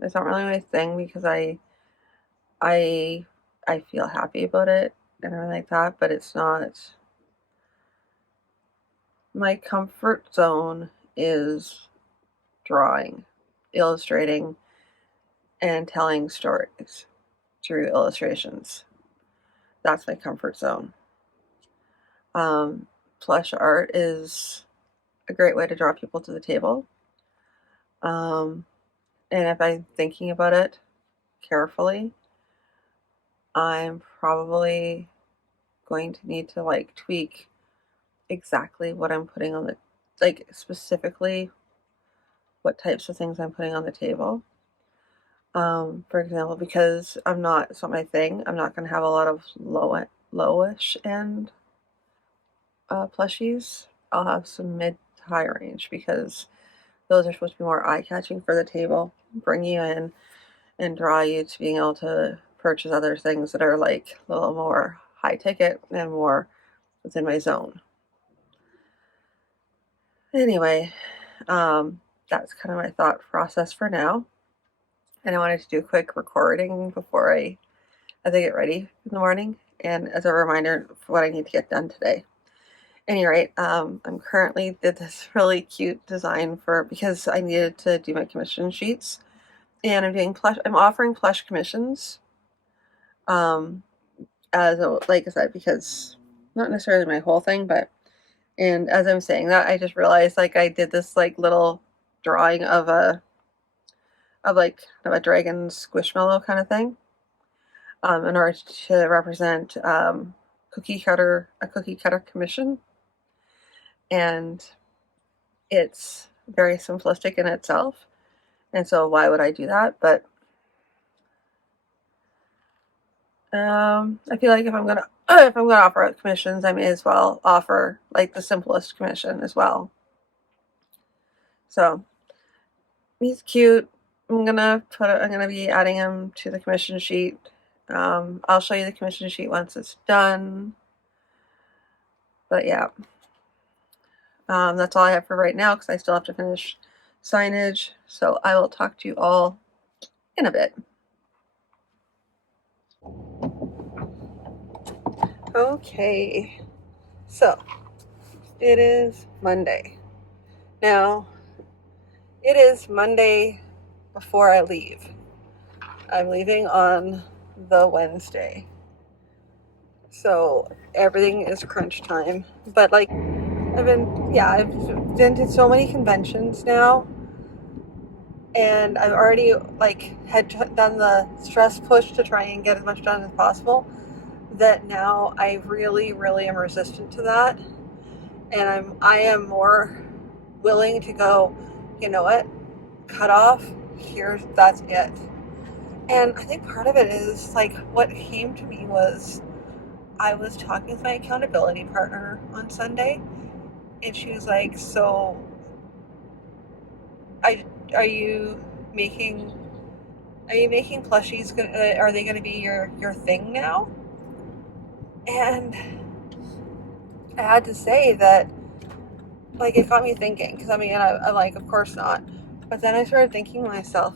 It's not really my thing because I I feel happy about it and everything like that, but it's not my comfort zone is drawing, illustrating, and telling stories through illustrations. That's my comfort zone. Um, Plush art is a great way to draw people to the table. Um, and if I'm thinking about it carefully, I'm probably going to need to like tweak exactly what I'm putting on the, like specifically what types of things I'm putting on the table. For example, because it's not my thing, I'm not going to have a lot of lowish end plushies. I'll have some mid to high range because those are supposed to be more eye catching for the table, bring you in and draw you to being able to purchase other things that are like a little more high ticket and more within my zone. Anyway, that's kind of my thought process for now. And I wanted to do a quick recording before I get ready in the morning and as a reminder for what I need to get done today. Any rate, I'm currently did this really cute design because I needed to do my commission sheets, and I'm offering plush commissions, um, like I said, because not necessarily my whole thing, but and as I'm saying that, I just realized like I did this like little drawing of a dragon squishmallow kind of thing, in order to represent a cookie cutter commission, and it's very simplistic in itself. And so why would I do that? But I feel like if I'm gonna if I'm gonna offer out commissions, I may as well offer like the simplest commission as well. So he's cute. I'm gonna be adding him to the commission sheet. I'll show you the commission sheet once it's done. But yeah, that's all I have for right now because I still have to finish signage. So I will talk to you all in a bit. Okay, so it is Monday. Now, it is Monday before I leave. I'm leaving on the Wednesday. So everything is crunch time. But like I've been to so many conventions now, and I've already like had done the stress push to try and get as much done as possible, that now I really really am resistant to that, and I am more willing to go, you know what, cut off, that's it. And I think part of it is like what came to me was I was talking with my accountability partner on Sunday, and she was like, so I are you making plushies, are they going to be your thing now? And I had to say that, like, it got me thinking, because I mean, I'm like, of course not. But then I started thinking to myself,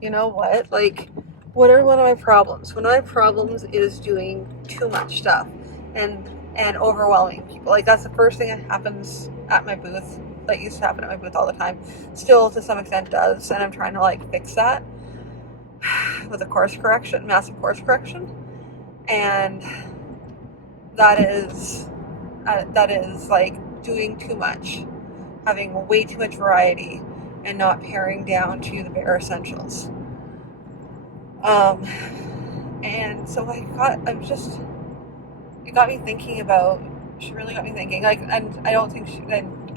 you know what? Like, what are one of my problems? One of my problems is doing too much stuff and overwhelming people. Like, that's the first thing that happens at my booth. That used to happen at my booth all the time. Still, to some extent, does. And I'm trying to, like, fix that with a massive course correction. And that is like doing too much, having way too much variety, and not paring down to the bare essentials. And so it got me thinking about, she really got me thinking, like, and I don't think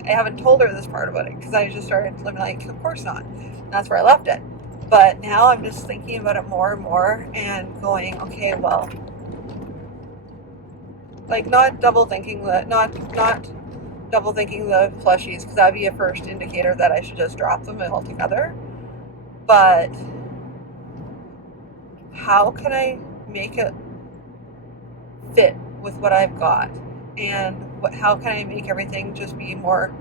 I haven't told her this part about it, because I just started living like, of course not. That's where I left it. But now I'm just thinking about it more and more and going, okay, well, like not double thinking not double thinking the plushies, because that would be a first indicator that I should just drop them altogether. But how can I make it fit with what I've got, and how can I make everything just be more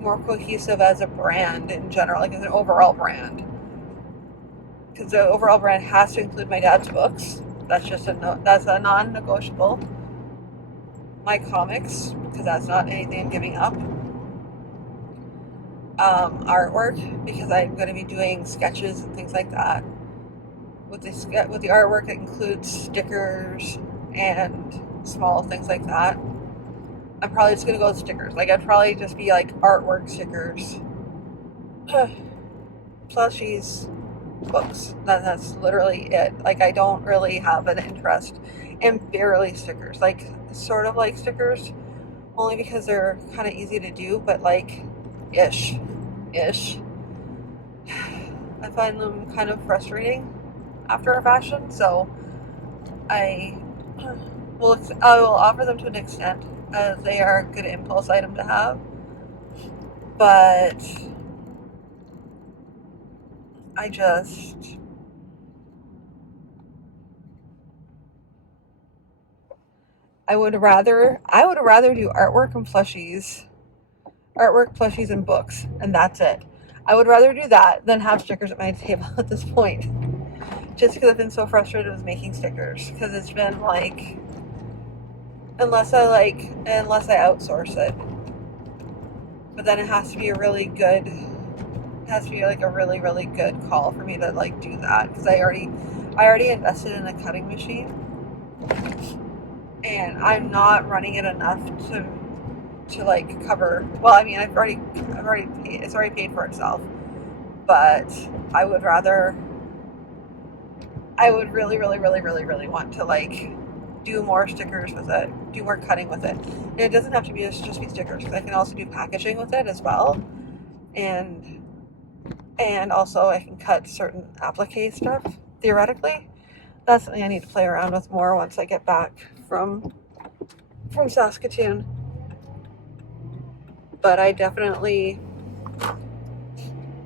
more cohesive as a brand in general, like as an overall brand. Because the overall brand has to include my dad's books. That's just that's a non-negotiable. My comics, because that's not anything I'm giving up. Artwork, because I'm going to be doing sketches and things like that. With the artwork, it includes stickers and small things like that. I'm probably just going to go with stickers. Like, I'd probably just be like artwork stickers, plushies, books. That's literally it. Like, I don't really have an interest in barely stickers. Like, sort of like stickers, only because they're kind of easy to do, but like, ish. I find them kind of frustrating after a fashion, so I will offer them to an extent, as they are a good impulse item to have, but I would rather do artwork plushies and books, and that's it. I would rather do that than have stickers at my table at this point, just because I've been so frustrated with making stickers, because it's been like, unless I outsource it, but then it has to be like a really, really good call for me to like do that, because I already invested in a cutting machine, and I'm not running it enough to like cover. Well, I mean, I've already paid. It's already paid for itself. But I would really, really, really, really, really want to like do more stickers with it, do more cutting with it. And it doesn't have to be just be stickers, because I can also do packaging with it as well, and also I can cut certain applique stuff theoretically. That's something I need to play around with more once I get back from Saskatoon. But I definitely,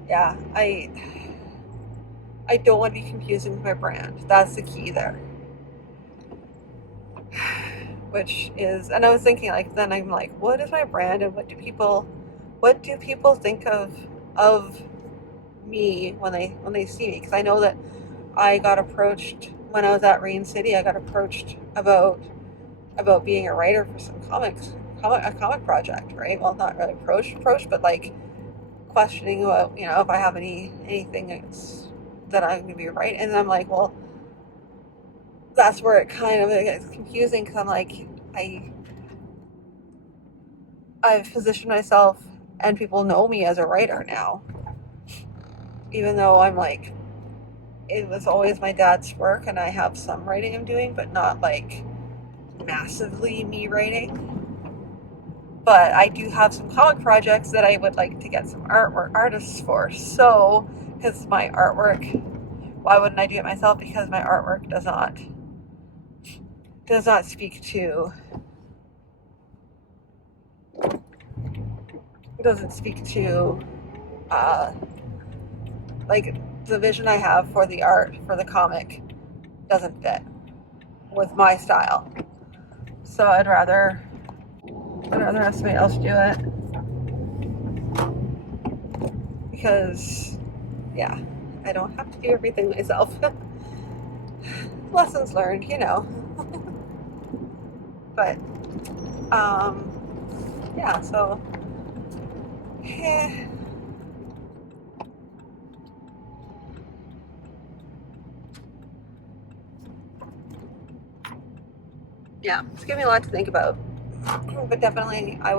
yeah, I don't want to be confusing with my brand. That's the key there. Which is, and I was thinking, like, then I'm like, what is my brand, and what do people think of me when they see me? Because I know that I got approached when I was at Rain City. I got approached about being a writer for some a comic project, right? Well, not really approached, but like questioning about, if I have anything that I'm going to be writing. And I'm like, well, that's where it kind of gets confusing, because I'm like, I've positioned myself, and people know me as a writer now, even though I'm like, it was always my dad's work, and I have some writing I'm doing, but not like massively me writing. But I do have some comic projects that I would like to get some artists for. So, because my artwork, why wouldn't I do it myself? Because my artwork does not speak to, like, the vision I have for the art, for the comic, doesn't fit with my style. So I'd rather have somebody else do it, because, yeah, I don't have to do everything myself. Lessons learned, But, yeah, so, yeah. Yeah, it's giving me a lot to think about. But definitely, I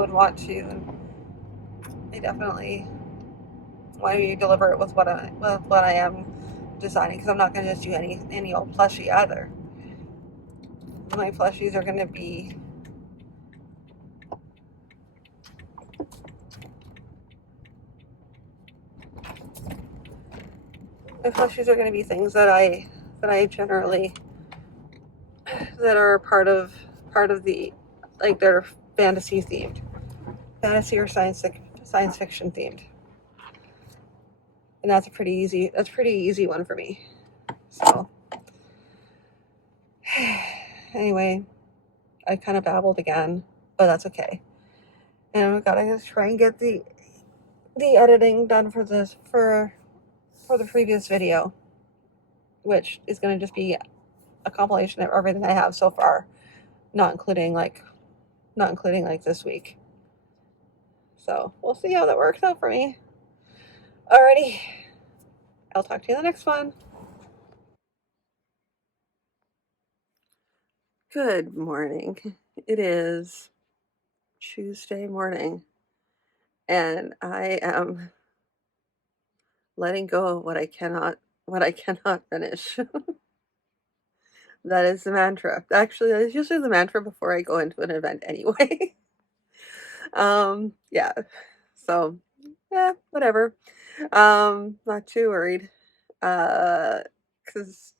definitely want to be deliberate with what I am designing, because I'm not going to just do any old plushie either. My plushies are going to be things that I generally, that are part of the, like, they're fantasy or science fiction themed, and that's a pretty easy one for me. So anyway, I kind of babbled again, but that's okay. And we gotta just try and get the the editing done for this for the previous video, which is going to just be a compilation of everything I have so far, not including like this week. So we'll see how that works out for me. Alrighty, I'll talk to you in the next one. Good morning. It is Tuesday morning, and I am letting go of what I cannot finish. That is the mantra. Actually, that is usually the mantra before I go into an event anyway. Yeah. So, yeah, whatever. Not too worried. Because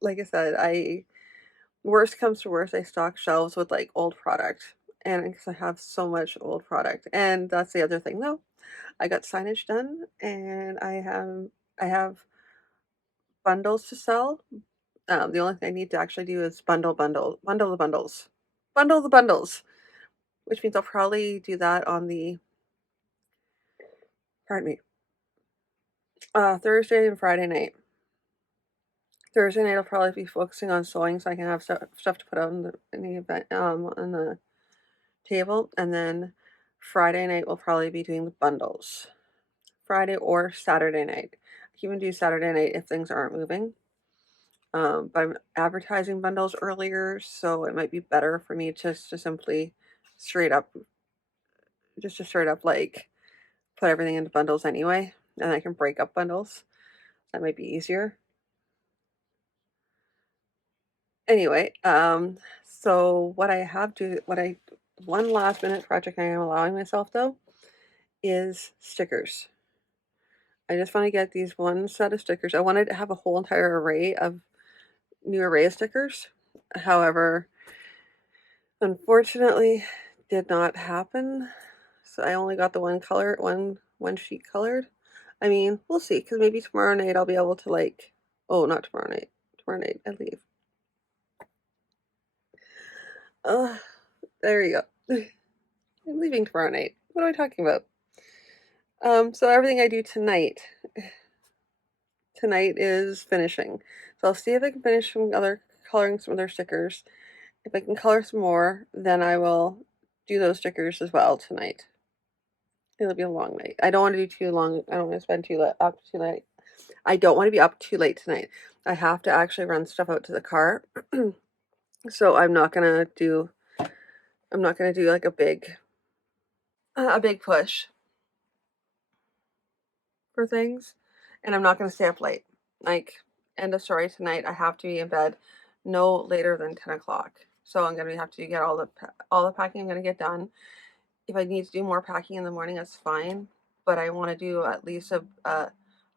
like I said, worst comes to worst, I stock shelves with like old product. And because I have so much old product. And that's the other thing though. I got signage done and I have bundles to sell. The only thing I need to actually do is bundle the bundles, which means I'll probably do that on the, pardon me, Thursday and Friday night. Thursday night I'll probably be focusing on sewing so I can have stuff to put out in the event on the table, and then Friday night we'll probably be doing the bundles. Friday or Saturday night. I can even do Saturday night if things aren't moving. But I'm advertising bundles earlier, so it might be better for me just to simply straight up, like put everything into bundles anyway, and I can break up bundles. That might be easier. Anyway, so one last minute project I am allowing myself though is stickers. I just want to get these one set of stickers. I wanted to have a whole entire new array of stickers. However, unfortunately, did not happen. So I only got the one sheet colored. I mean, we'll see, because maybe tomorrow night I'll be able to like, oh, not tomorrow night. Tomorrow night I leave. There you go. I'm leaving tomorrow night. What am I talking about? So everything I do tonight is finishing. So I'll see if I can finish coloring some other stickers. If I can color some more, then I will do those stickers as well tonight. It'll be a long night. I don't want to do too long. I don't want to spend up too late. I don't want to be up too late tonight. I have to actually run stuff out to the car. So I'm not gonna do like a big push for things, and I'm not gonna stay up late. Like, end of story, tonight I have to be in bed no later than 10 o'clock. So I'm gonna have to get all the packing I'm gonna get done. If I need to do more packing in the morning, that's fine. But I want to do at least a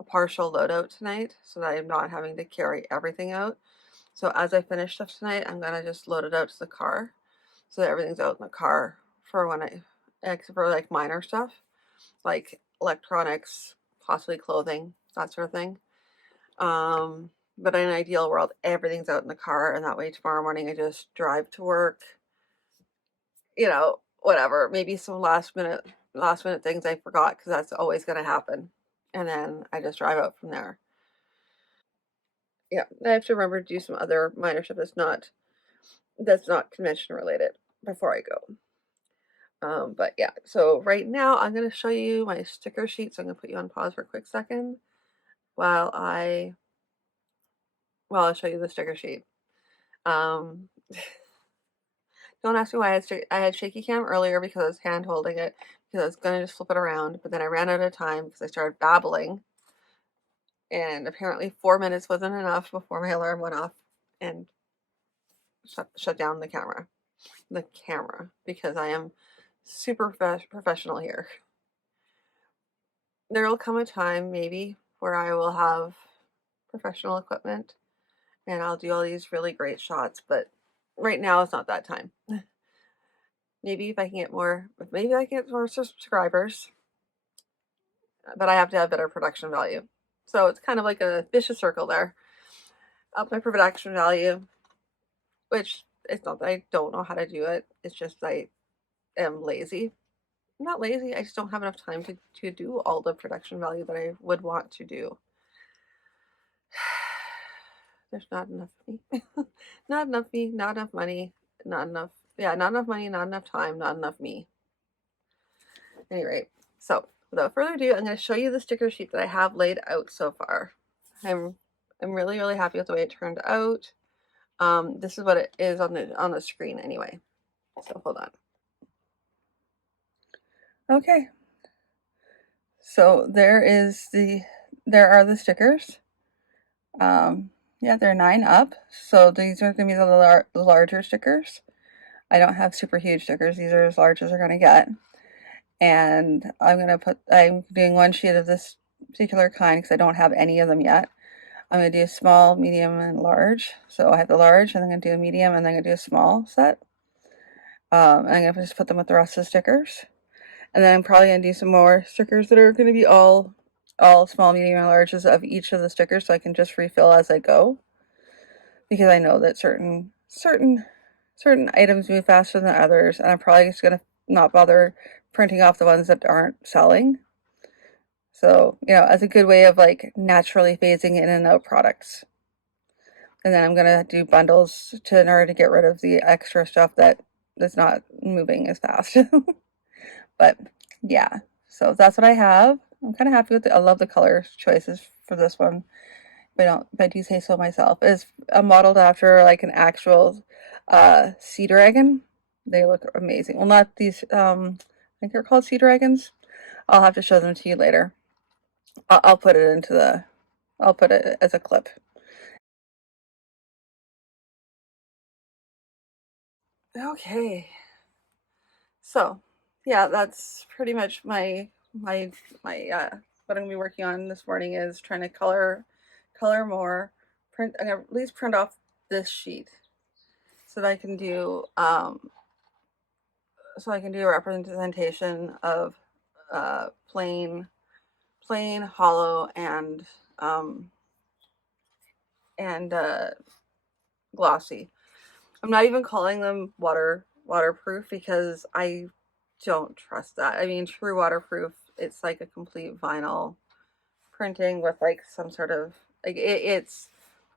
partial loadout tonight so that I'm not having to carry everything out. So as I finish stuff tonight, I'm gonna just load it out to the car so that everything's out in the car for except for like minor stuff, like electronics, possibly clothing, that sort of thing. But in an ideal world, everything's out in the car, and that way tomorrow morning I just drive to work, whatever. Maybe some last minute things I forgot, because that's always going to happen, and then I just drive out from there. Yeah, I have to remember to do some other minor stuff that's not convention related before I go. But yeah, so right now I'm going to show you my sticker sheet. So I'm going to put you on pause for a quick second while I show you the sticker sheet. Um, don't ask me why I had shaky cam earlier, because I was hand holding it, because I was going to just flip it around, but then I ran out of time because I started babbling, and apparently 4 minutes wasn't enough before my alarm went off and shut down the camera, because I am super professional here. There will come a time maybe where I will have professional equipment and I'll do all these really great shots, but right now it's not that time. Maybe if I can get more subscribers, but I have to have better production value. So it's kind of like a vicious circle there. Up my production value, which it's not that I don't know how to do it. It's just I am lazy. not lazy, I just don't have enough time to do all the production value that I would want to do. There's not enough me. Not enough me, not enough money, not enough, yeah, not enough money, not enough time, not enough me. At any rate, so without further ado, I'm going to show you the sticker sheet that I have laid out so far. I'm really, really happy with the way it turned out. This is what it is on the screen anyway. So hold on. Okay. So there are the stickers. Yeah, they're 9 up. So these are going to be the larger stickers. I don't have super huge stickers. These are as large as they're going to get. And I'm doing one sheet of this particular kind because I don't have any of them yet. I'm going to do small, medium, and large. So I have the large, and I'm going to do a medium, and then I'm going to do a small set. And I'm going to just put them with the rest of the stickers. And then I'm probably going to do some more stickers that are going to be all small, medium, and larges of each of the stickers, so I can just refill as I go. Because I know that certain items move faster than others, and I'm probably just going to not bother printing off the ones that aren't selling. So, as a good way of like naturally phasing in and out products. And then I'm going to do bundles in order to get rid of the extra stuff that is not moving as fast. But yeah, so that's what I have. I'm kind of happy with it. I love the color choices for this one. If I do say so myself. It's modeled after like an actual sea dragon. They look amazing. Well, not these, I think they're called sea dragons. I'll have to show them to you later. I'll put it I'll put it as a clip. Okay. So, yeah, that's pretty much my what I'm gonna be working on this morning is trying to color more. I'm gonna at least print off this sheet so that I can do a representation of plain, hollow, um, and glossy. I'm not even calling them waterproof because I don't trust that. I mean, true waterproof, it's like a complete vinyl printing with like some sort of like it's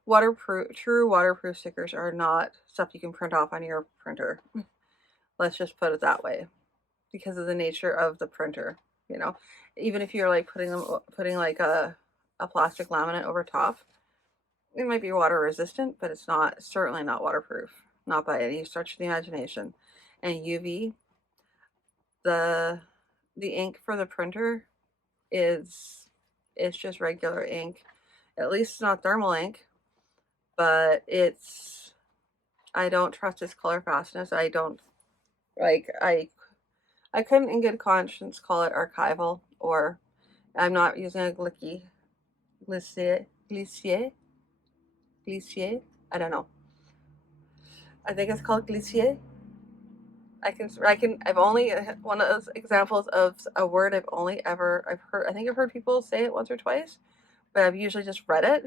waterproof. True waterproof stickers are not stuff you can print off on your printer. Let's just put it that way, because of the nature of the printer. Even if you're like putting like a plastic laminate over top, it might be water resistant, but it's certainly not waterproof, not by any stretch of the imagination. And UV, the ink for the printer it's just regular ink. At least it's not thermal ink, but I don't trust its color fastness. I don't like I couldn't in good conscience call it archival, or I'm not using a glissier. I don't know. I think it's called glissier. I've only one of those examples of a word I think I've heard people say it once or twice, but I've usually just read it.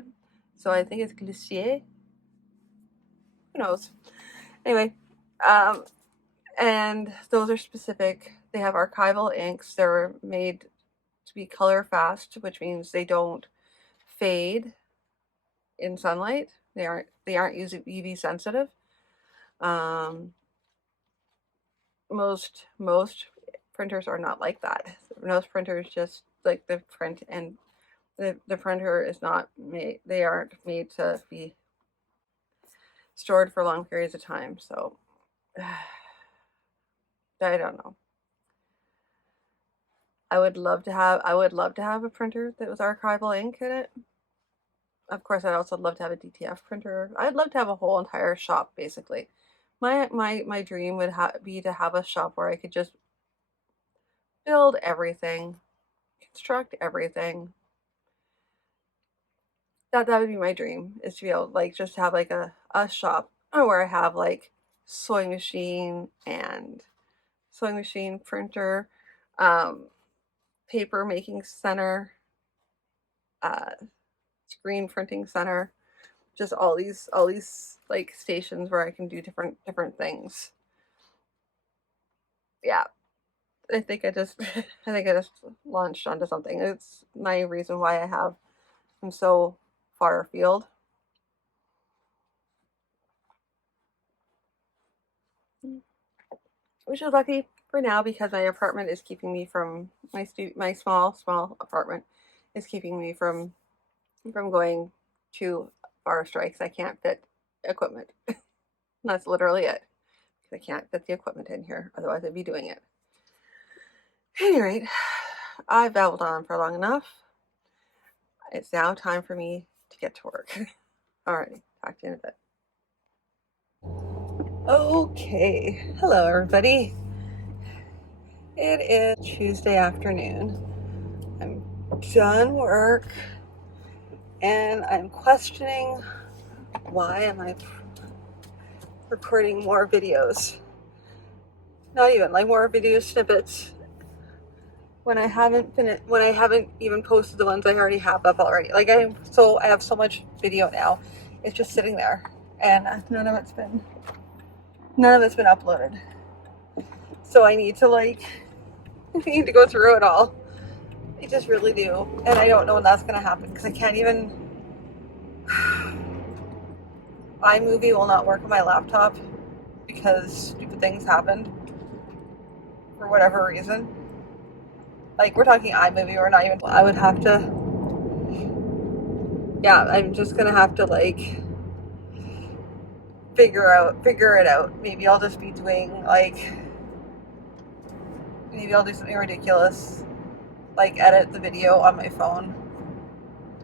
So I think it's glissier. Who knows? Anyway, and those are specific. They have archival inks. They're made to be color fast, which means they don't fade in sunlight. They aren't UV sensitive. Most printers are not like that. Most printers just like the print, and the printer is not made. They aren't made to be stored for long periods of time. So I don't know. I would love to have a printer that was archival ink in it. Of course, I'd also love to have a DTF printer. I'd love to have a whole entire shop, basically. My dream would be to have a shop where I could just build everything, construct everything. That would be my dream, is to be able to like just have like a shop where I have like sewing machine, printer, paper making center, uh, screen printing center, just all these like stations where I can do different things. Yeah. I think I just launched onto something. It's my reason why I'm so far afield. Which is lucky for now because my apartment is keeping me from my small apartment is keeping me from going to bar strikes. I can't fit equipment. That's literally it. I can't fit the equipment in here. Otherwise, I'd be doing it. At any rate, I've babbled on for long enough. It's now time for me to get to work. Alrighty, talk to you in a bit. Okay, hello everybody. It is Tuesday afternoon. I'm done work and I'm questioning why am I recording more videos. Not even like more video snippets when I haven't even posted the ones I already have up already. Like I have so much video now. It's just sitting there and none of it's been uploaded. So I need to go through it all. I just really do. And I don't know when that's gonna happen because I can't even iMovie will not work on my laptop because stupid things happened for whatever reason. Like we're talking iMovie, we're not even. I would have to. Yeah, I'm just gonna have to figure it out. Maybe I'll just be doing maybe I'll do something ridiculous, like edit the video on my phone.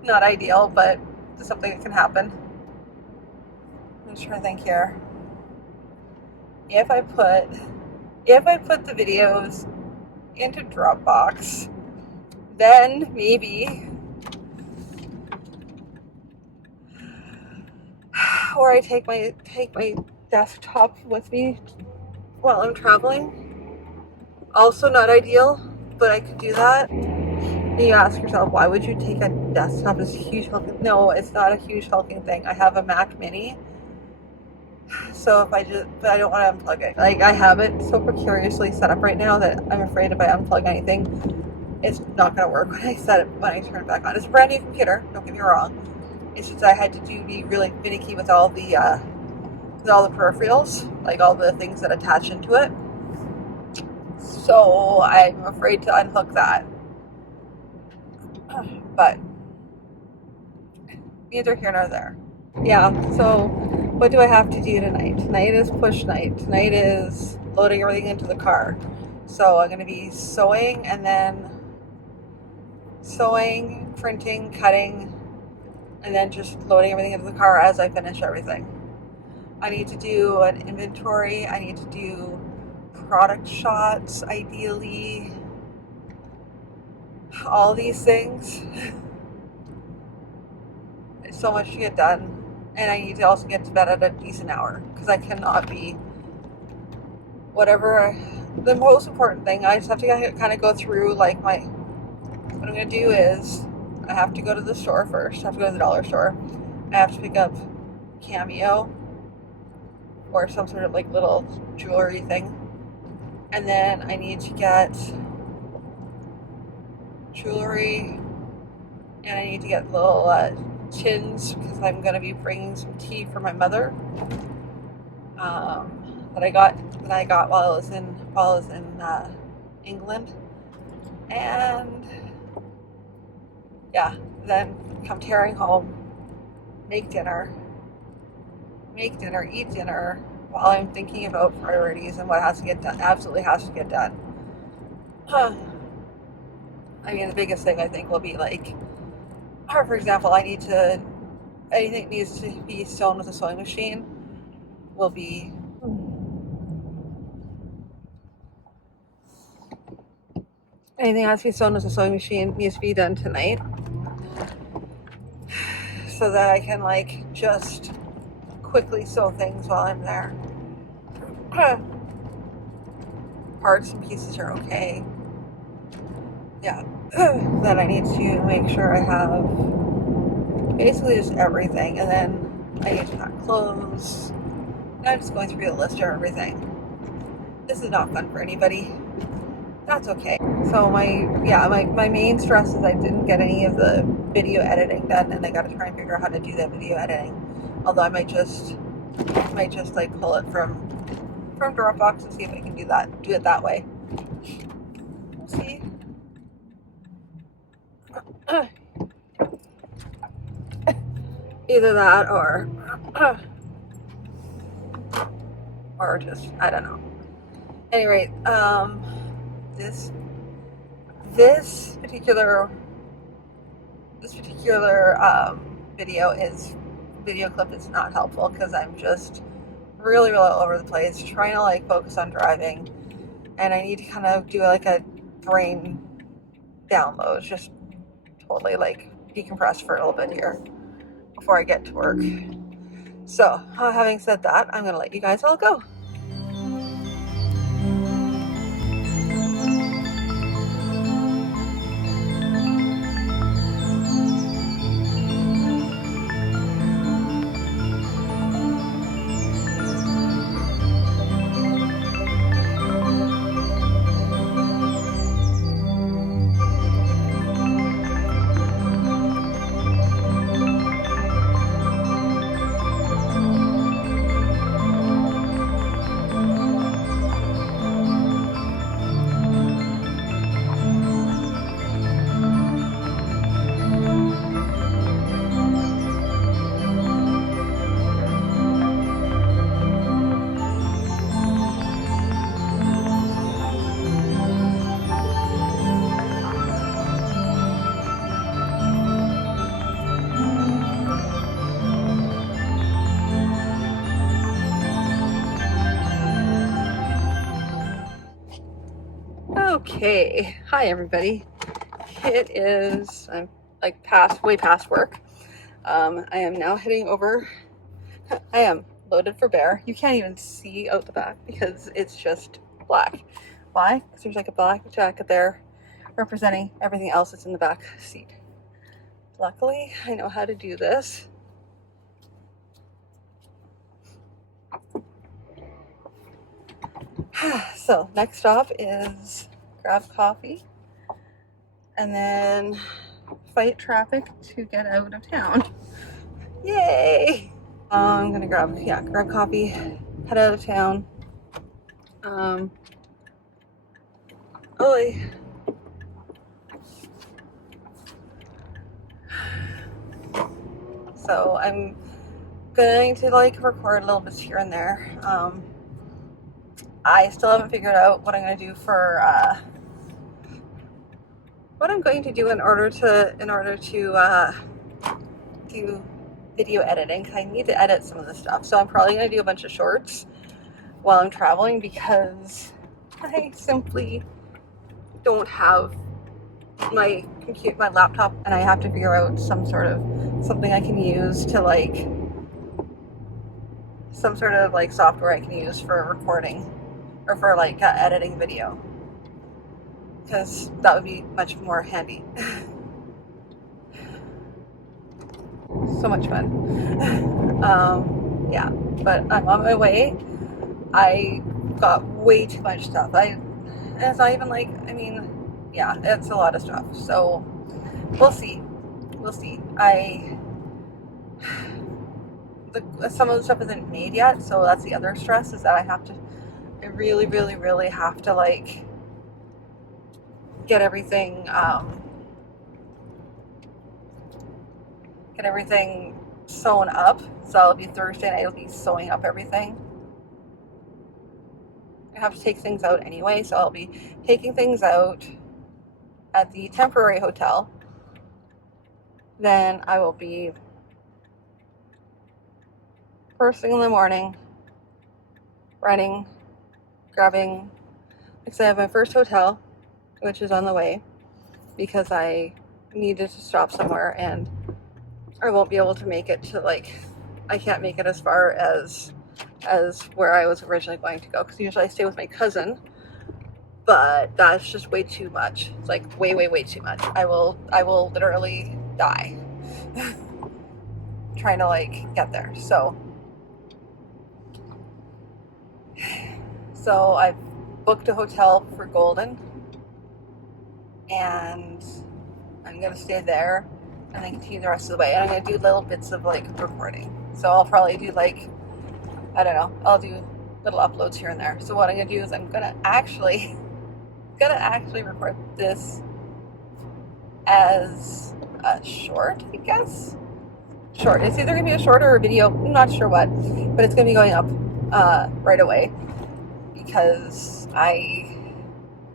Not ideal, but it's something that can happen. I'm just trying to think here. If I put the videos into Dropbox, then maybe, or I take my desktop with me while I'm traveling. Also not ideal, but I could do that. And you ask yourself, why would you take a desktop? It's a huge hulking. No, it's not a huge hulking thing. I have a Mac Mini, so but I don't want to unplug it. Like I have it so precariously set up right now that I'm afraid if I unplug anything, it's not going to work when I turn it back on. It's a brand new computer. Don't get me wrong. It's just I had to be really finicky with all the peripherals, like all the things that attach into it. So I'm afraid to unhook that. But neither here nor there. Yeah, so what do I have to do tonight? Tonight is push night. Tonight is loading everything into the car. So I'm going to be sewing, printing, cutting, and then just loading everything into the car as I finish everything. I need to do an inventory. I need to do product shots, ideally. All these things. There's so much to get done. And I need to also get to bed at a decent hour because I cannot be the most important thing. I just have to kind of go through what I'm going to do is I have to go to the store first. I have to go to the dollar store. I have to pick up Cameo or some sort of little jewelry thing. And then I need to get jewelry and I need to get little tins because I'm going to be bringing some tea for my mother that I got while I was in England. And yeah, then come tearing home, make dinner, eat dinner while I'm thinking about priorities and what has to get done, absolutely has to get done. I mean, the biggest thing I think will be for example, anything that needs to be sewn with a sewing machine will be anything that has to be sewn with a sewing machine needs to be done tonight so that I can just quickly sew things while I'm there. Parts and pieces are okay. Yeah. Then I need to make sure I have basically just everything, and then I need to pack clothes. And I'm just going through the list of everything. This is not fun for anybody. that's okay. So my main stress is I didn't get any of the video editing done, and I got to try and figure out how to do that video editing. Although I might just like pull it from Dropbox and see if I can do it that way. We'll see. Either that or just, I don't know. Anyway, this particular video clip is not helpful because I'm just really all over the place trying to like focus on driving, and I need to kind of do like a brain download, just totally like decompress for a little bit here before I get to work. So having said that, I'm gonna let you guys all go. Okay, hi everybody. It is, I'm like way past work. I am now heading over. I am loaded for bear. You can't even see out the back because it's just black. Why? Because there's like a black jacket there representing everything else that's in the back seat. Luckily, I know how to do this. So next stop is grab coffee and then fight traffic to get out of town. Yay! I'm gonna grab coffee, head out of town. So I'm going to like record a little bit here and there. I still haven't figured out what I'm going to do for in order to do video editing. I need to edit some of this stuff, so I'm probably going to do a bunch of shorts while I'm traveling because I simply don't have my laptop, and I have to figure out something I can use to like some sort of like software I can use for recording or for like editing video, because that would be much more handy. So much fun. Yeah, but I'm on my way. I got way too much stuff. And it's not even like, I mean, yeah, it's a lot of stuff. So we'll see. Some of the stuff isn't made yet, so that's the other stress, is that I really have to like get everything sewn up. So it'll be Thursday and I'll be sewing up everything. I have to take things out anyway, so I'll be taking things out at the temporary hotel. Then I will be first thing in the morning running, grabbing, because I have my first hotel, which is on the way, because I needed to stop somewhere and I won't be able to make it to I can't make it as far as where I was originally going to go, because usually I stay with my cousin, but that's just way too much. It's like way too much. I will literally die trying to get there. So I've booked a hotel for Golden, and I'm gonna stay there and then continue the rest of the way. And I'm gonna do little bits of like recording. So I'll probably do like, I don't know, I'll do little uploads here and there. So what I'm gonna do is I'm gonna actually record this as a short, I guess. Short. It's either gonna be a short or a video. I'm not sure what, but it's gonna be going up right away because I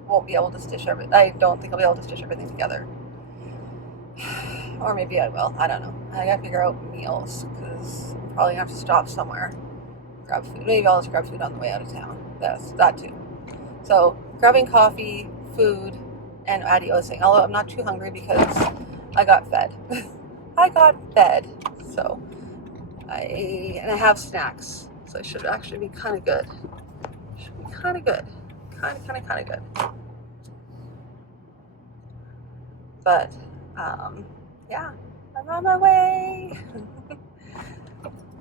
won't be able to stitch everything. I don't think I'll be able to stitch everything together. Or maybe I will. I don't know. I gotta figure out meals because I'm probably gonna have to stop somewhere, grab food. Maybe I'll just grab food on the way out of town. That's that too. So grabbing coffee, food, and adiosing. Although I'm not too hungry because I got fed. I got fed. So I have snacks. So it should actually be kind of good. Should be kind of good. Kind of good. But yeah, I'm on my way.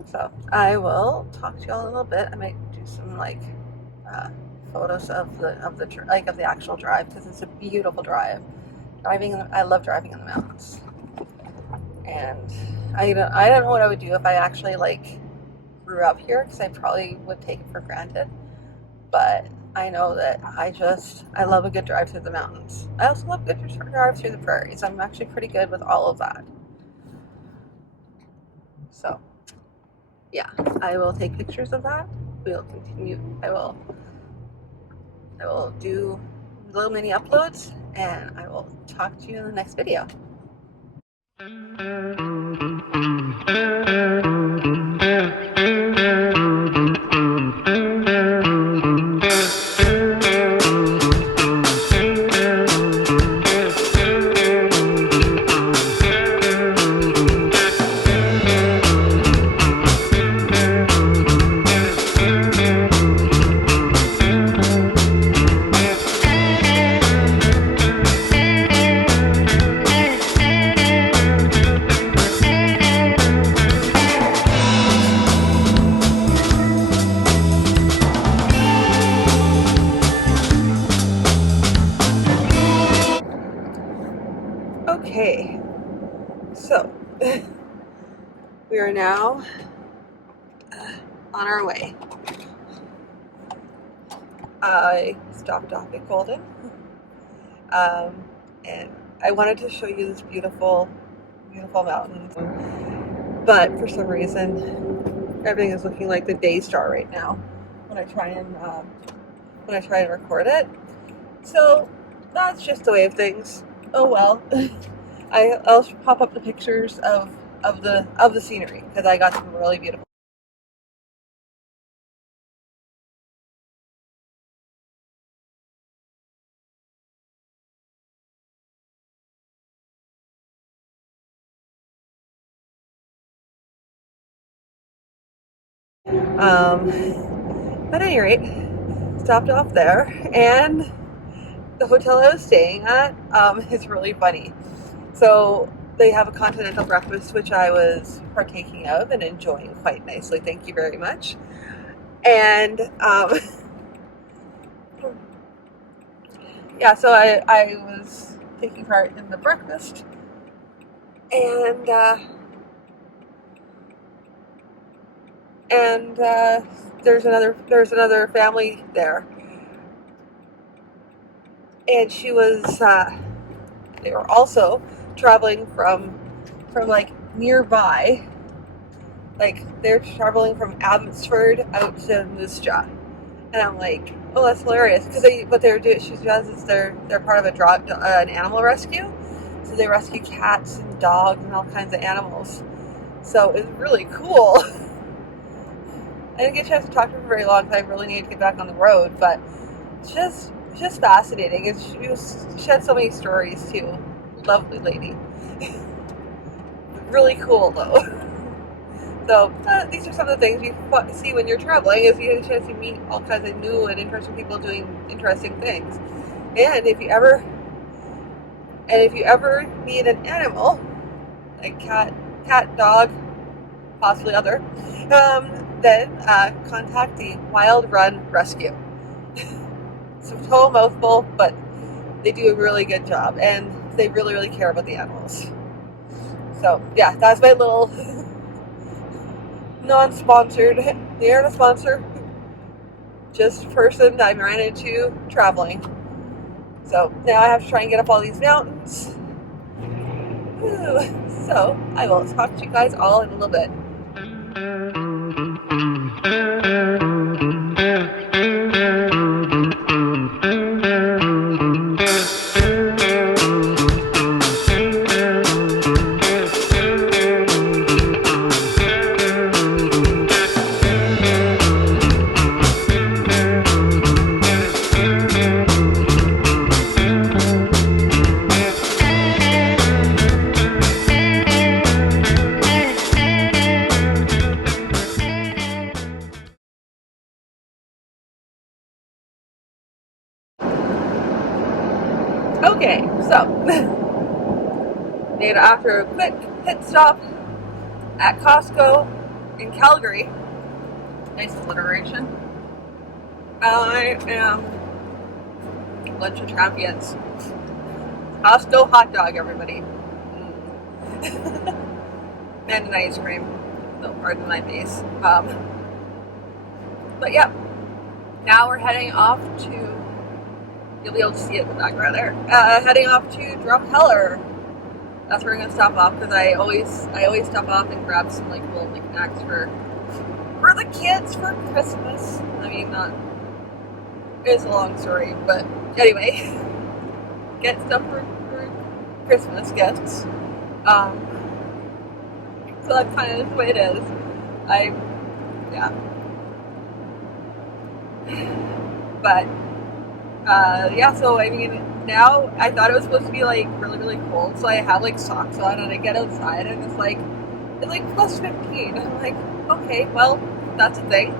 So I will talk to y'all a little bit. I might do some like photos of the actual drive because it's a beautiful drive. I love driving in the mountains, and I don't know what I would do if I actually like grew up here because I probably would take it for granted. But I know that I love a good drive through the mountains. I also love a good drive through the prairies. I'm actually pretty good with all of that. So yeah, I will take pictures of that. We'll continue. I will do little mini uploads, and I will talk to you in the next video. Okay, so we are now on our way. I stopped off at Golden, and I wanted to show you this beautiful, beautiful mountains, but for some reason, everything is looking like the day star right now when I try and record it. So that's just the way of things. Oh well. I'll pop up the pictures of the scenery because I got some really beautiful. At any rate, stopped off there, and the hotel I was staying at is really funny. So they have a continental breakfast, which I was partaking of and enjoying quite nicely. Thank you very much. And yeah, so I was taking part in the breakfast, and there's another family there, and she was they were also traveling from like nearby, like they're traveling from Abbotsford out to Moose Jaw, and I'm like, oh, that's hilarious, because what they're doing, she does is they're part of an animal rescue, so they rescue cats and dogs and all kinds of animals. So it's really cool. I didn't get a chance to talk to her for very long because I really needed to get back on the road, but it's just fascinating. She had so many stories too. Lovely lady. Really cool though. So these are some of the things you see when you're traveling, is you get a chance to meet all kinds of new and interesting people doing interesting things. And if you ever meet an animal, like cat, dog, possibly other, then contact the Wild Run Rescue. It's a total mouthful, but they do a really good job, and they really, really care about the animals. So yeah, that's my little non-sponsored, they aren't a sponsor, just person that I ran into traveling. So now I have to try and get up all these mountains. So I will talk to you guys all in a little bit. Okay, so and after a quick pit stop at Costco in Calgary, nice alliteration, I am lunch and champions. Costco hot dog, everybody. And an ice cream. No, pardon my face. But yeah, now we're heading off to, you'll be able to see it in the background there, heading off to Drumheller. That's where we're gonna stop off, because I always stop off and grab some like little knickknacks for the kids for Christmas. I mean, it's a long story, but anyway, get stuff for Christmas gifts. So that's kind of the way it is. But yeah, so I mean, now I thought it was supposed to be like really, really cold, so I have like socks on and I get outside and it's like plus 15. I'm like, okay, well, that's a thing.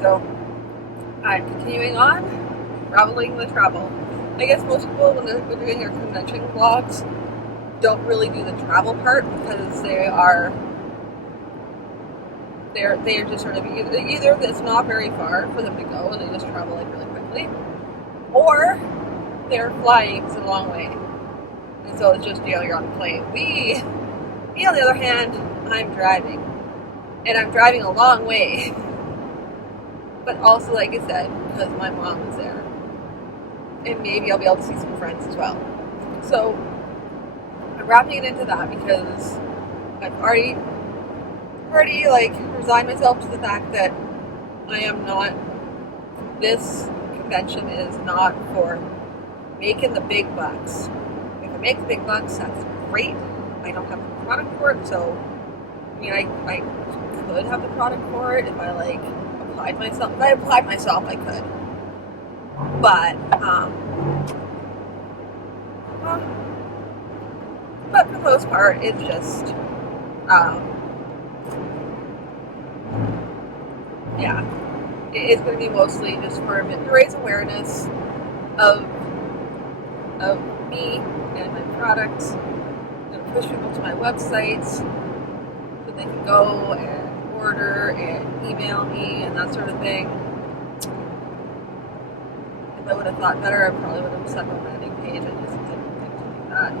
So I'm continuing on, traveling the travel. I guess most people, when they're doing their convention vlogs, don't really do the travel part, because they're just sort of either it's not very far for them to go and they just travel like really quickly, or they're flying, it's a long way, and so it's just, you're on the plane. Me on the other hand, I'm driving, and I'm driving a long way, but also, like I said, because my mom is there, and maybe I'll be able to see some friends as well. So I'm wrapping it into that, because I've already like resigned myself to the fact that this convention is not for making the big bucks. If I make the big bucks, that's great. I don't have the product for it, so I mean, I could have the product for it if I like applied myself. If I applied myself, I could. But for the most part, it's just yeah, it's going to be mostly just for to raise awareness of me and my products, and push people to my websites so they can go and order and email me and that sort of thing. If I would have thought better, I probably would have set up a landing page and just did things like that.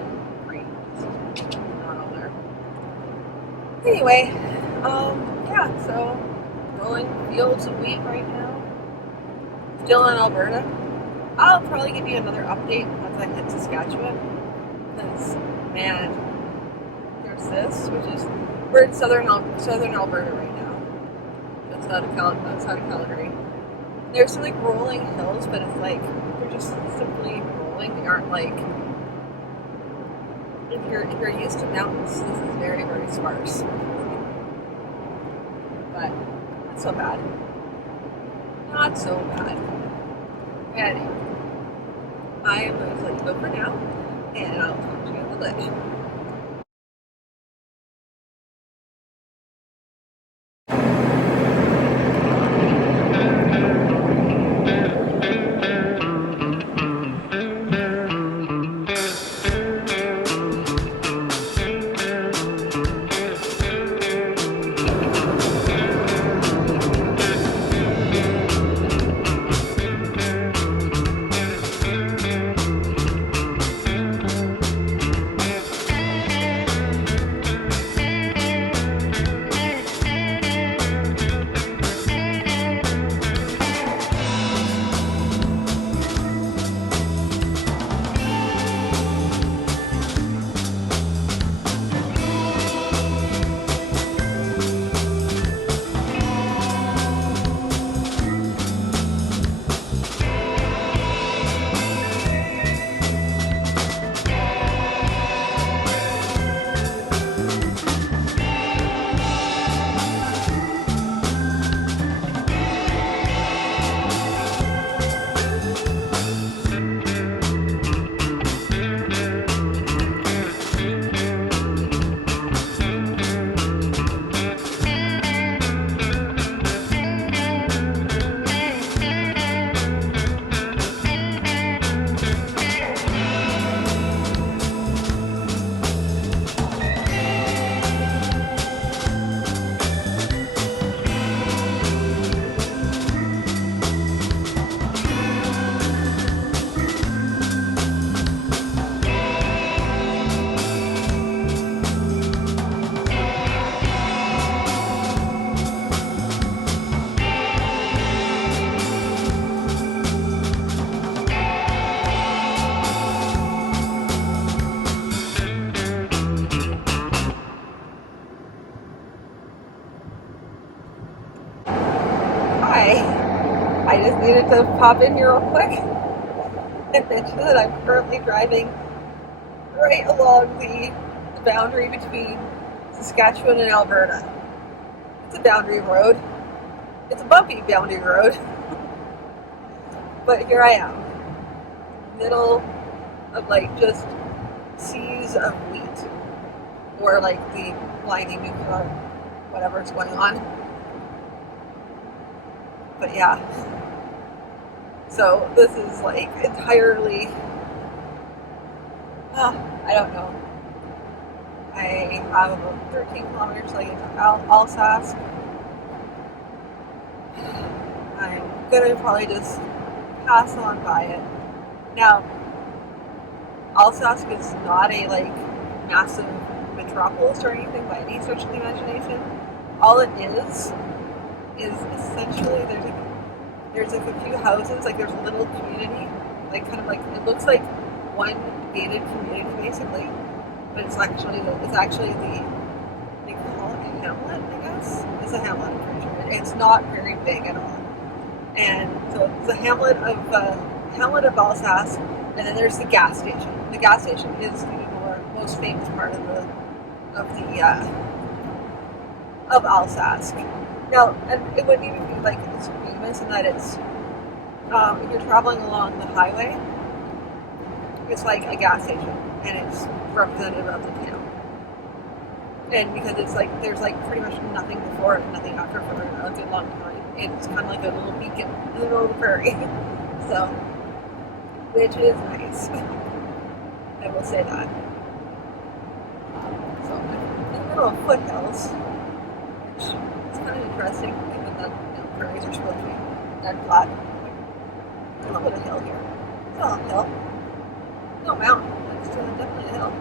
Great, not on there. Anyway, yeah, so rolling fields of wheat right now. Still in Alberta. I'll probably give you another update once I hit Saskatchewan, because man, there's this, which is, we're in southern Alberta right now, outside of Calgary. There's some like rolling hills, but it's like they're just simply rolling. They aren't like, if you're used to mountains, this is very, very sparse. But not so bad. Not so bad. Anyway, I am going to let you go for now, and I'll talk to you in a little bit. I just needed to pop in here real quick and mention that I'm currently driving right along the boundary between Saskatchewan and Alberta. It's a boundary road. It's a bumpy boundary road. But here I am, middle of like just seas of wheat, or like the blinding nuclear, whatever's going on. But yeah, so this is like entirely, I don't know. I have about 13 kilometers till I get to Alsace. I'm gonna probably just pass on by it. Now, Alsace is not a like massive metropolis or anything by any stretch of the imagination. All it is essentially there's like a few houses, like there's a little community, like kind of like it looks like one gated community basically, but it's actually the they call it a hamlet, I guess. It's a hamlet, I'm pretty sure. It's not very big at all. And so it's the hamlet of Alsace, and then there's the gas station. The gas station is the most famous part of Alsace. Now, and it wouldn't even be like it's famous in that it's if you're traveling along the highway, it's like a gas station, and it's representative of the town. And because it's like there's like pretty much nothing before it and nothing after for a good long time. It's kind of like a little beacon in the middle of the prairie. So, which is nice. I will say that. So, I'm in the middle of foothills, which is kind of interesting given that prairies are supposed to be dead flat. A little bit of hill here. It's all a hill. No mountain, but it's definitely a hill.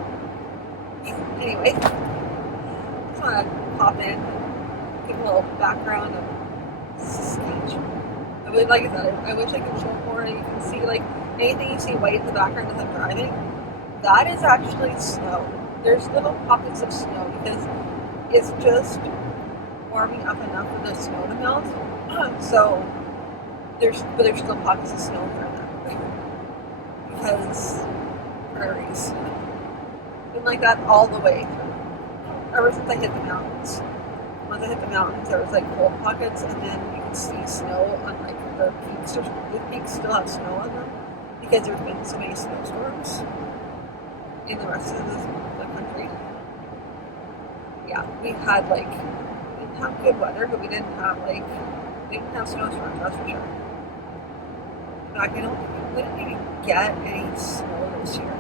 Anyway, just want to pop in, give a little background of Saskatchewan. I would, like I said, I wish I could show more. You can see like anything you see white in the background as I'm driving. That is actually snow. There's little pockets of snow because it's just warming up enough for the snow to melt. So there's still pockets of snow here and there because prairies. Been like that all the way through. Ever since I hit the mountains. Once I hit the mountains, there was like cold pockets, and then you can see snow on like the peaks. The peaks still have snow on them because there's been so many snowstorms in the rest of the country. Yeah, we didn't have good weather, but we didn't have snowstorms. That's for sure. In fact, we didn't even get any snow this year.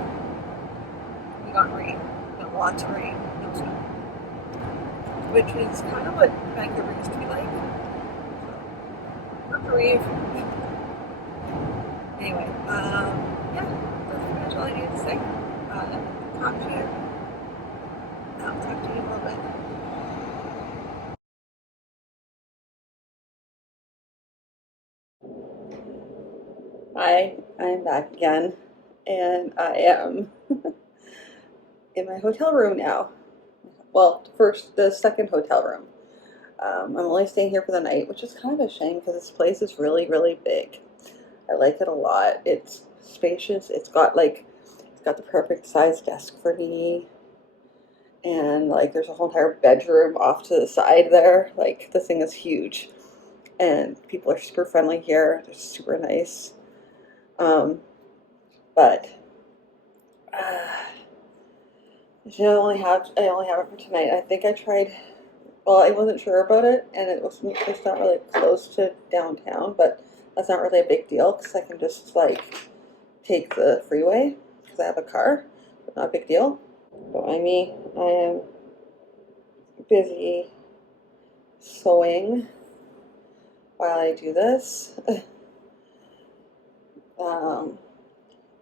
We got rain, lots of rain, no snow. Which is kind of what Vancouver used to be like. So, we're brave. Anyway, yeah, that's pretty much all I needed to say. Talk to you. I'll talk to you in a little bit. Hi, I'm back again, and I am in my hotel room now. Well, the second hotel room. I'm only staying here for the night, which is kind of a shame because this place is really, really big. I like it a lot. It's spacious. It's got the perfect size desk for me, and like there's a whole entire bedroom off to the side there. Like this thing is huge, and people are super friendly here. They're super nice. But I only have it for tonight. I think I tried. Well, I wasn't sure about it, and it's not really close to downtown, but that's not really a big deal because I can just like take the freeway because I have a car. But not a big deal. But I am busy sewing while I do this.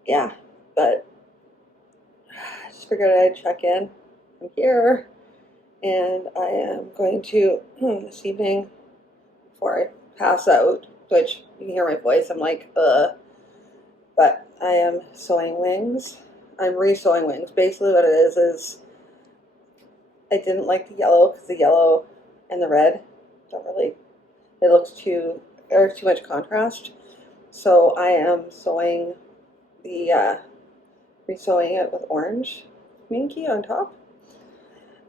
Yeah, but I just figured I'd check in. I'm here, and I am going to this evening before I pass out, which you can hear my voice. I'm like, but I am sewing wings. I'm re-sewing wings. Basically, what it is I didn't like the yellow because the yellow and the red don't really. It looks too or too much contrast. So I am sewing the resewing it with orange minky on top.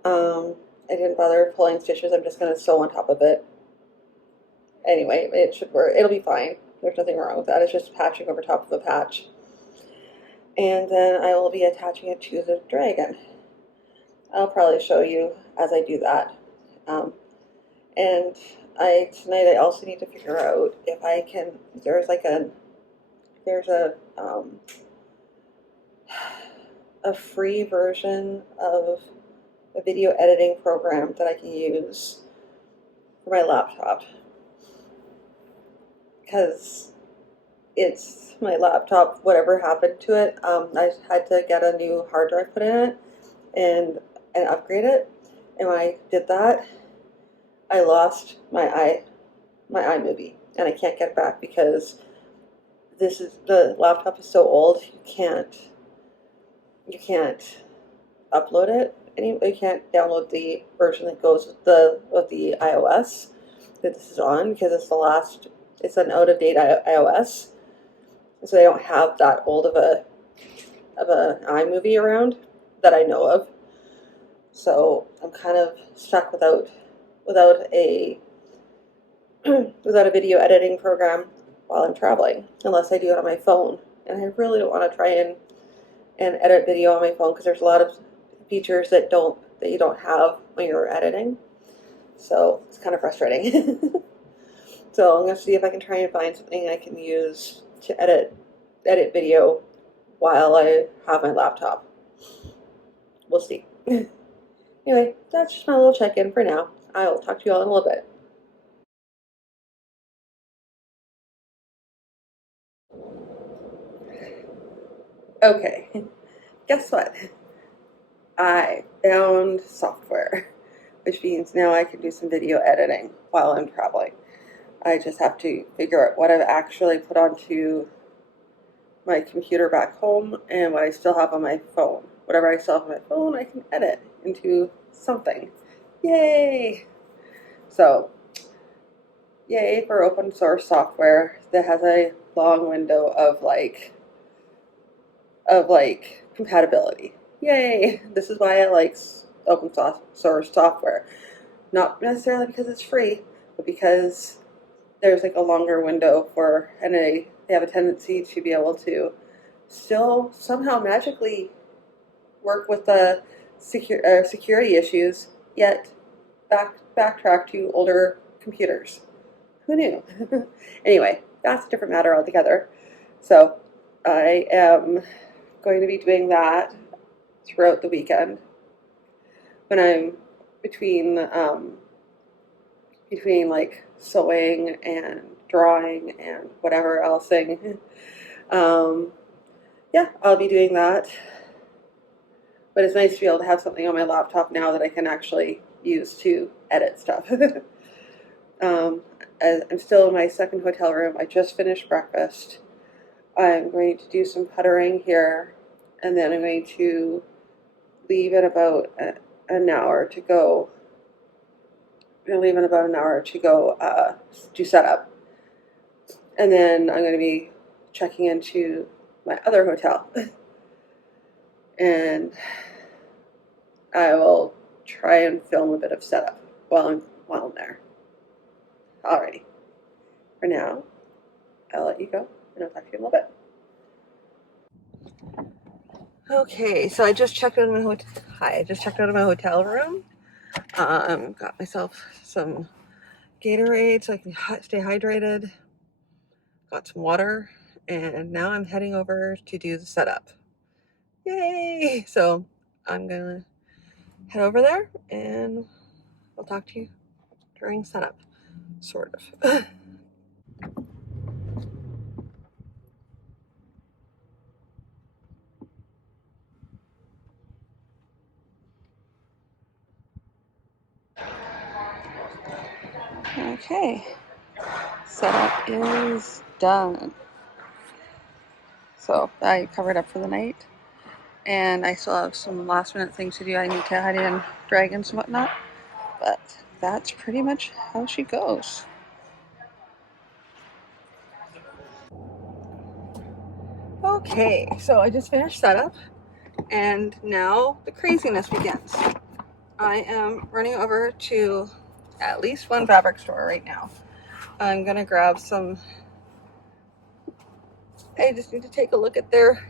I didn't bother pulling stitches. I'm just going to sew on top of it. Anyway, it should work. It'll be fine. There's nothing wrong with that. It's just patching over top of a patch. And then I will be attaching it to the dragon. I'll probably show you as I do that. And tonight I also need to figure out if I can, there's a free version of a video editing program that I can use for my laptop, because it's my laptop, whatever happened to it, I had to get a new hard drive put in it and upgrade it. And when I did that, I lost my iMovie, and I can't get it back because the laptop is so old. You can't upload it. You can't download the version that goes with the iOS that this is on, because it's an out of date iOS, so they don't have that old of an iMovie around that I know of. So I'm kind of stuck without a without a video editing program while I'm traveling, unless I do it on my phone. And I really don't want to try and edit video on my phone, because there's a lot of features that you don't have when you're editing. So it's kind of frustrating. So I'm going to see if I can try and find something I can use to edit video while I have my laptop. We'll see. Anyway, that's just my little check-in for now. I will talk to you all in a little bit. Okay, guess what? I found software, which means now I can do some video editing while I'm traveling. I just have to figure out what I've actually put onto my computer back home and what I still have on my phone. Whatever I still have on my phone, I can edit into something. Yay! So, yay for open source software that has a long window of compatibility. Yay! This is why I like open source software. Not necessarily because it's free, but because there's like a longer window and they have a tendency to be able to still somehow magically work with the security issues, yet backtrack to older computers. Who knew? Anyway, that's a different matter altogether. So I am going to be doing that throughout the weekend when I'm between like sewing and drawing and whatever else thing. Yeah, I'll be doing that. But it's nice to be able to have something on my laptop now that I can actually use to edit stuff. I'm still in my second hotel room. I just finished breakfast. I'm going to do some puttering here, and then I'm going to leave in about an hour to go. I'm going to leave in about an hour to go do setup. And then I'm going to be checking into my other hotel. And I will try and film a bit of setup while I'm there. Alrighty. For now, I'll let you go, and I'll talk to you in a little bit. Okay, so I just checked out of my hotel room. Got myself some Gatorade so I can stay hydrated. Got some water, and now I'm heading over to do the setup. Yay! So I'm gonna head over there, and I'll talk to you during setup, sort of. Okay, setup is done. So I covered up for the night, and I still have some last minute things to do. I need to add in dragons and whatnot, but that's pretty much how she goes. Okay, so I just finished setup and now the craziness begins. I am running over to at least one fabric store right now. I'm gonna grab some, I just need to take a look at their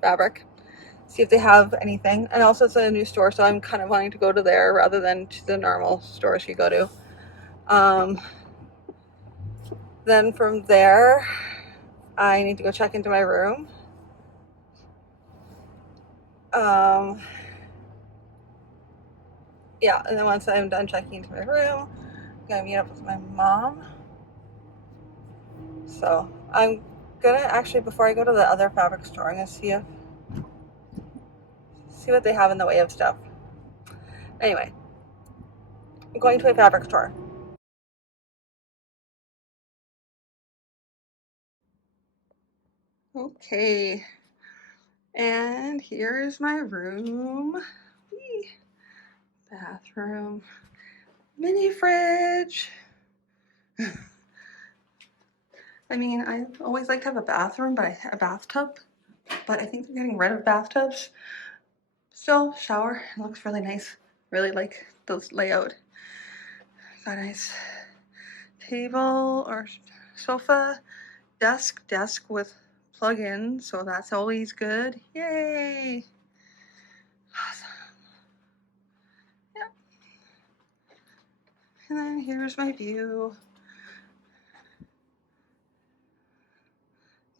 fabric, see if they have anything. And also it's a new store, so I'm kind of wanting to go to there rather than to the normal stores you go to. Then from there, I need to go check into my room. Yeah, and then once I'm done checking into my room, I'm gonna meet up with my mom. So I'm gonna actually, before I go to the other fabric store, I'm gonna see what they have in the way of stuff. Anyway, I'm going to a fabric store. Okay, and here's my room. Whee. Bathroom, mini fridge. I mean, I always like to have a bathroom, but a bathtub, but I think they're getting rid of bathtubs. Still, shower, it looks really nice. Really like the layout. Got a nice table or sofa, desk with plug-in, so that's always good. Yay! Awesome. Yep. And then here's my view.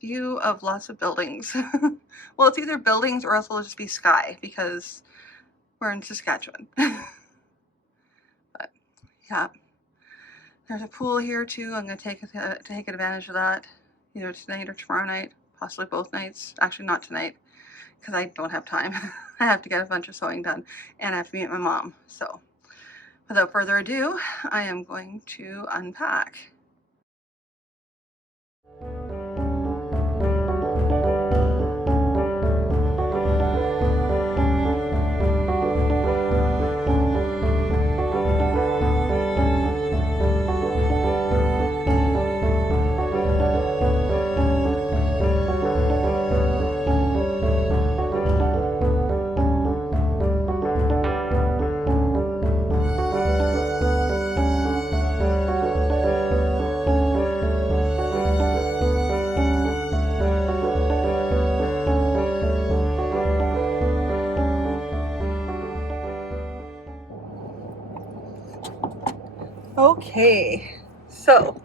View of lots of buildings. Well, it's either buildings or else it'll just be sky because we're in Saskatchewan. But yeah, there's a pool here too. I'm going to take advantage of that either tonight or tomorrow night, possibly both nights. Actually, not tonight because I don't have time. I have to get a bunch of sewing done and I have to meet my mom. So without further ado, I am going to unpack. Okay, so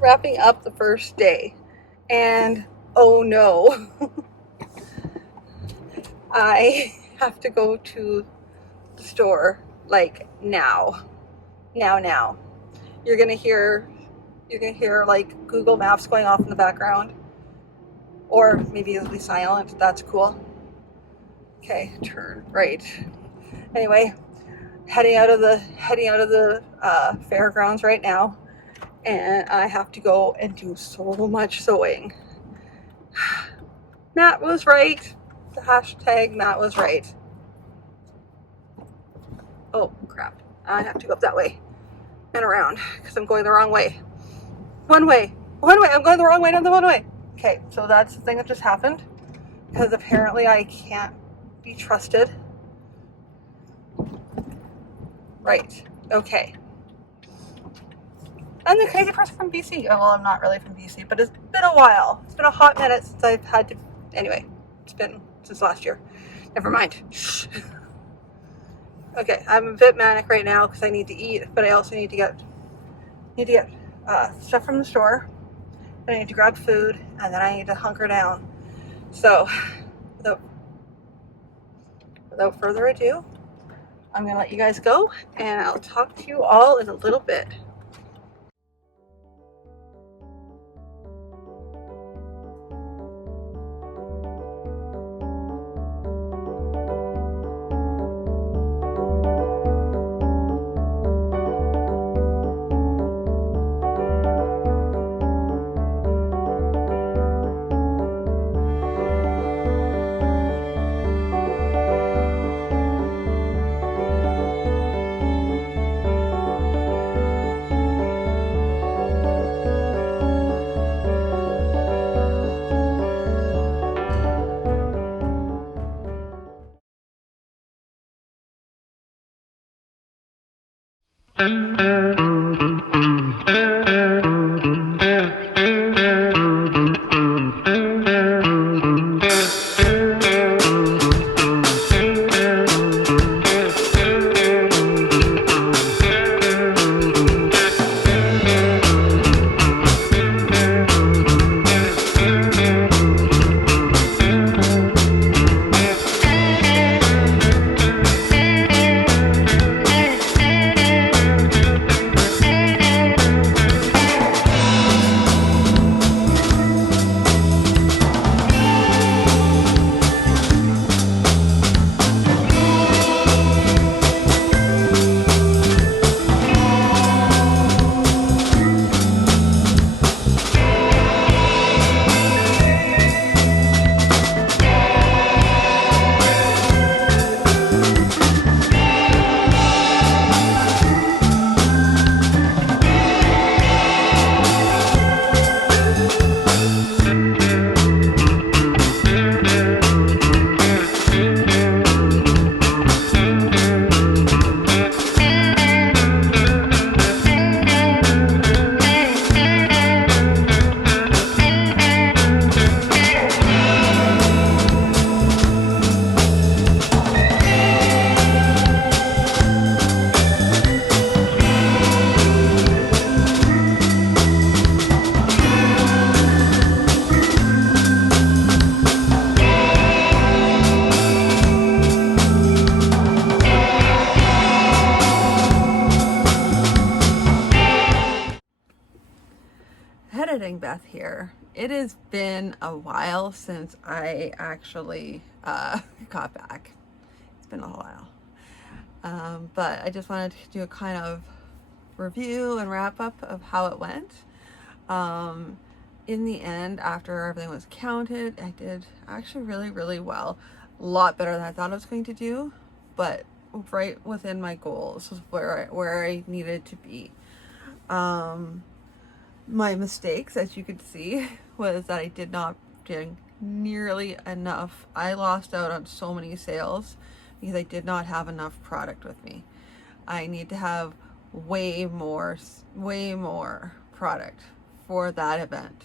wrapping up the first day, and oh no, I have to go to the store like now. You're gonna hear like Google Maps going off in the background, or maybe it'll be silent. That's cool. Okay, turn right. Anyway, heading out of the fairgrounds right now, and I have to go and do so much sewing. Matt was right. The hashtag Matt was right. Oh crap! I have to go up that way and around because I'm going the wrong way. One way. I'm going the wrong way, not the one way. Okay, so that's the thing that just happened because apparently I can't be trusted. Right. Okay. I'm the crazy person from BC. Oh, well, I'm not really from BC, but it's been a while. It's been a hot minute since I've had to. Anyway, it's been since last year. Never mind. Okay, I'm a bit manic right now because I need to eat, but I also need to get stuff from the store. I need to grab food, and then I need to hunker down. So, without further ado, I'm going to let you guys go, and I'll talk to you all in a little bit. Editing Beth here. It has been a while since I actually got back. It's been a while. But I just wanted to do a kind of review and wrap up of how it went. In the end, after everything was counted, I did actually really, really well. A lot better than I thought I was going to do, but right within my goals was where I needed to be. My mistakes, as you could see, was that I did not do nearly enough. I lost out on so many sales because I did not have enough product with me. I need to have way more product for that event.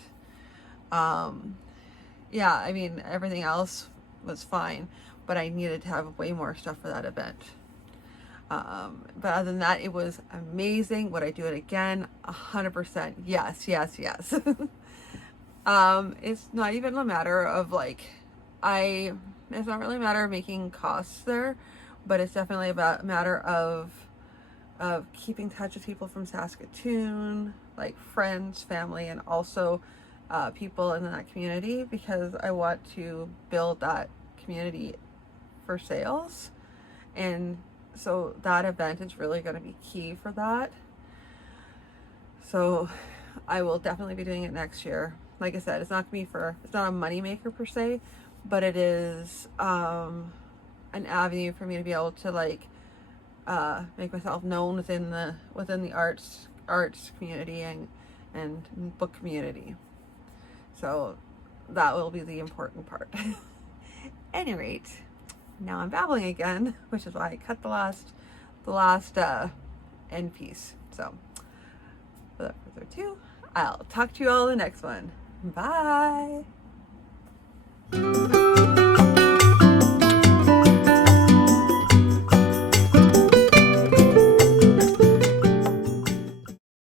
Yeah, I mean, everything else was fine, but I needed to have way more stuff for that event. But other than that, it was amazing. Would I do it again? 100%. Yes. It's not even a matter of it's not really a matter of making costs there, but it's definitely about a matter of keeping touch with people from Saskatoon, like friends, family, and also people in that community, because I want to build that community for sales. And so that event is really going to be key for that. So I will definitely be doing it next year. Like I said, it's not a money maker per se, but it is an avenue for me to be able to make myself known within the arts community and book community. So that will be the important part. At any rate, now I'm babbling again, which is why I cut the last end piece. So without further ado, I'll talk to you all in the next one. Bye.